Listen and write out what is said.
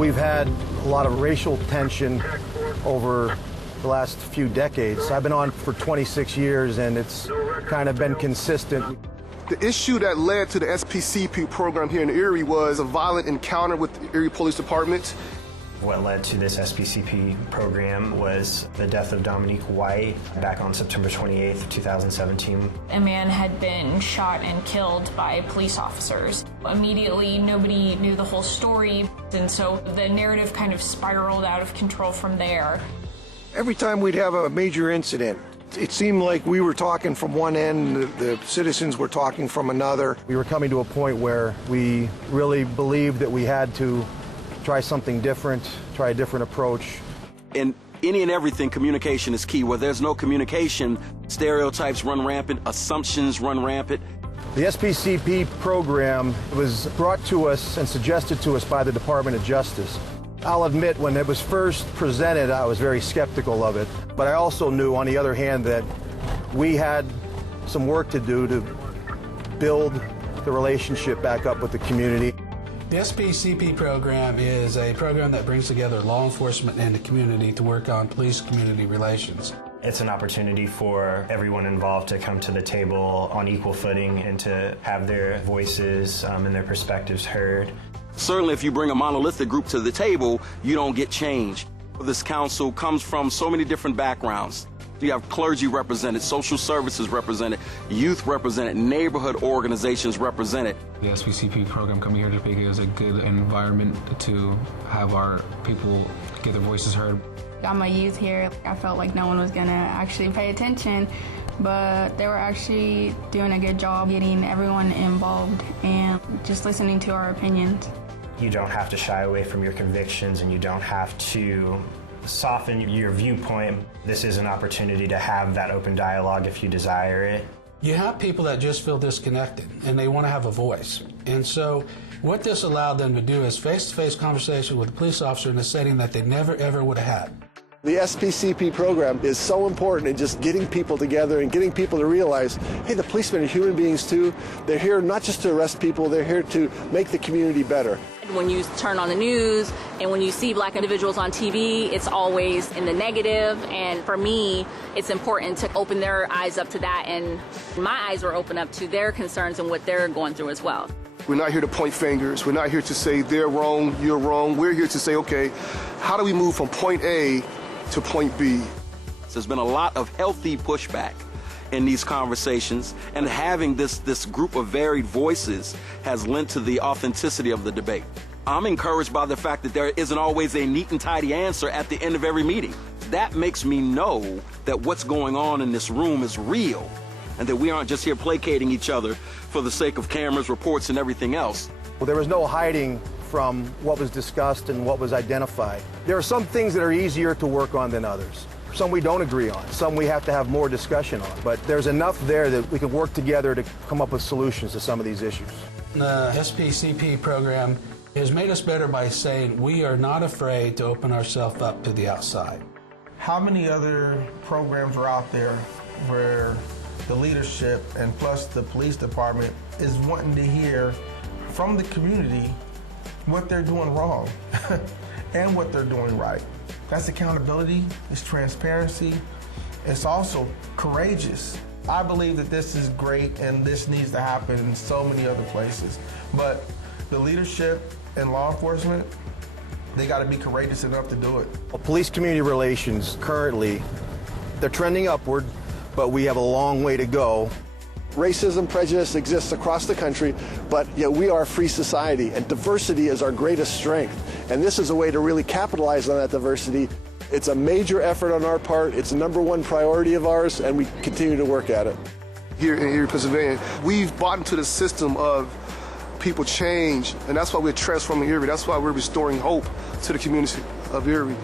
We've had a lot of racial tension over the last few decades. I've been on for 26 years, and it's kind of been consistent. The issue that led to the SPCP program here in Erie was a violent encounter with the Erie Police Department. What led to this SPCP program was the death of Dominique White back on September 28th, 2017. A man had been shot and killed by police officers. Immediately, nobody knew the whole story, and so the narrative kind of spiraled out of control from there. Every time we'd have a major incident, it seemed like we were talking from one end, the citizens were talking from another. We were coming to a point where we really believed that we had to try something different, try a different approach. In any and everything, communication is key. Where there's no communication, stereotypes run rampant, assumptions run rampant. The SPCP program was brought to us and suggested to us by the Department of Justice. I'll admit, when it was first presented, I was very skeptical of it. But I also knew, on the other hand, that we had some work to do to build the relationship back up with the community. The SPCP program is a program that brings together law enforcement and the community to work on police-community relations. It's an opportunity for everyone involved to come to the table on equal footing and to have their voices and their perspectives heard. Certainly, if you bring a monolithic group to the table, you don't get change. This council comes from so many different backgrounds. You have clergy represented, social services represented, youth represented, neighborhood organizations represented. The SPCP program coming here to Topeka is a good environment to have our people get their voices heard. I'm a youth here. I felt like no one was going to actually pay attention, but they were actually doing a good job getting everyone involved and just listening to our opinions. You don't have to shy away from your convictions, and you don't have to soften your viewpoint. This is an opportunity to have that open dialogue if you desire it. You have people that just feel disconnected and they want to have a voice. And so what this allowed them to do is face-to-face conversation with a police officer in a setting that they never ever would have had. The SPCP program is so important in just getting people together and getting people to realize, hey, the policemen are human beings too. They're here not just to arrest people, they're here to make the community better. When you turn on the news and when you see black individuals on TV, it's always in the negative. And for me, it's important to open their eyes up to that. And my eyes were open up to their concerns and what they're going through as well. We're not here to point fingers. We're not here to say they're wrong, you're wrong. We're here to say, okay, how do we move from point A to point B? There's been a lot of healthy pushback in these conversations, and having this group of varied voices has lent to the authenticity of the debate. I'm encouraged by the fact that there isn't always a neat and tidy answer at the end of every meeting. That makes me know that what's going on in this room is real, and that we aren't just here placating each other for the sake of cameras, reports, and everything else. Well, there was no hiding from what was discussed and what was identified. There are some things that are easier to work on than others. Some we don't agree on, some we have to have more discussion on, but there's enough there that we can work together to come up with solutions to some of these issues. The SPCP program has made us better by saying we are not afraid to open ourselves up to the outside. How many other programs are out there where the leadership and plus the police department is wanting to hear from the community what they're doing wrong and what they're doing right? That's accountability, it's transparency, it's also courageous. I believe that this is great and this needs to happen in so many other places. But the leadership and law enforcement, they got to be courageous enough to do it. Well, police community relations currently, they're trending upward, but we have a long way to go. Racism, prejudice exists across the country, but yet we are a free society, and diversity is our greatest strength. And this is a way to really capitalize on that diversity. It's a major effort on our part. It's a #1 priority of ours, and we continue to work at it. Here in Erie, Pennsylvania, we've bought into the system of people change, and that's why we're transforming Erie. That's why we're restoring hope to the community of Erie.